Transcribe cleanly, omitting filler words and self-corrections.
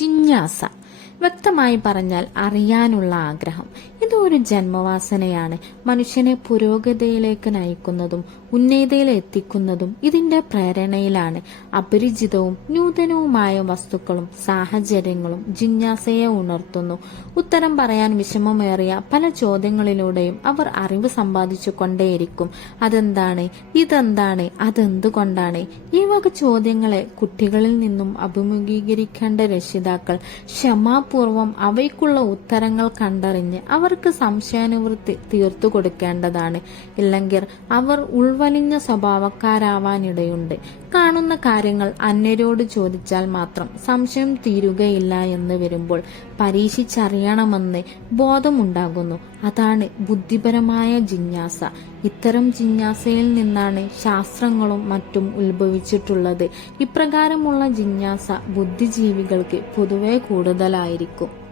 ജിജ്ഞാസ വ്യക്തമായി പറഞ്ഞാൽ അറിയാനുള്ള ആഗ്രഹം. ഇത് ഒരു ജന്മവാസനയാണ്. മനുഷ്യനെ പുരോഗതിയിലേക്ക് നയിക്കുന്നതും ഉന്നതയിൽ എത്തിക്കുന്നതും ഇതിന്റെ പ്രേരണയിലാണ്. അപരിചിതവും നൂതനവുമായ വസ്തുക്കളും സാഹചര്യങ്ങളും ജിജ്ഞാസയെ ഉണർത്തുന്നു. ഉത്തരം പറയാൻ വിഷമമേറിയ പല ചോദ്യങ്ങളിലൂടെയും അവർ അറിവ് സമ്പാദിച്ചു കൊണ്ടേയിരിക്കും. അതെന്താണ്, ഇതെന്താണ്, അതെന്തുകൊണ്ടാണ്? ഈ വക ചോദ്യങ്ങളെ കുട്ടികളിൽ നിന്നും അഭിമുഖീകരിക്കേണ്ട രക്ഷിതാക്കൾ ക്ഷമാപൂർവം അവയ്ക്കുള്ള ഉത്തരങ്ങൾ കണ്ടറിഞ്ഞ് അവർക്ക് സംശയാനിവൃത്തി തീർത്തു കൊടുക്കേണ്ടതാണ്. ഇല്ലെങ്കിൽ അവർ ഉൾവലിഞ്ഞ സ്വഭാവക്കാരാവാനിടയുണ്ട്. കാണുന്ന കാര്യങ്ങൾ അന്യരോട് ചോദിച്ചാൽ മാത്രം സംശയം തീരുകയില്ല എന്ന് വരുമ്പോൾ പരീക്ഷിച്ചറിയണമെന്ന് ബോധമുണ്ടാകുന്നു. അതാണ് ബുദ്ധിപരമായ ജിജ്ഞാസ. ഇത്തരം ജിജ്ഞാസയിൽ നിന്നാണ് ശാസ്ത്രങ്ങളും മറ്റും ഉത്ഭവിച്ചിട്ടുള്ളത്. ഇപ്രകാരമുള്ള ജിജ്ഞാസ ബുദ്ധിജീവികൾക്ക് പൊതുവെ കൂടുതലായിരിക്കും.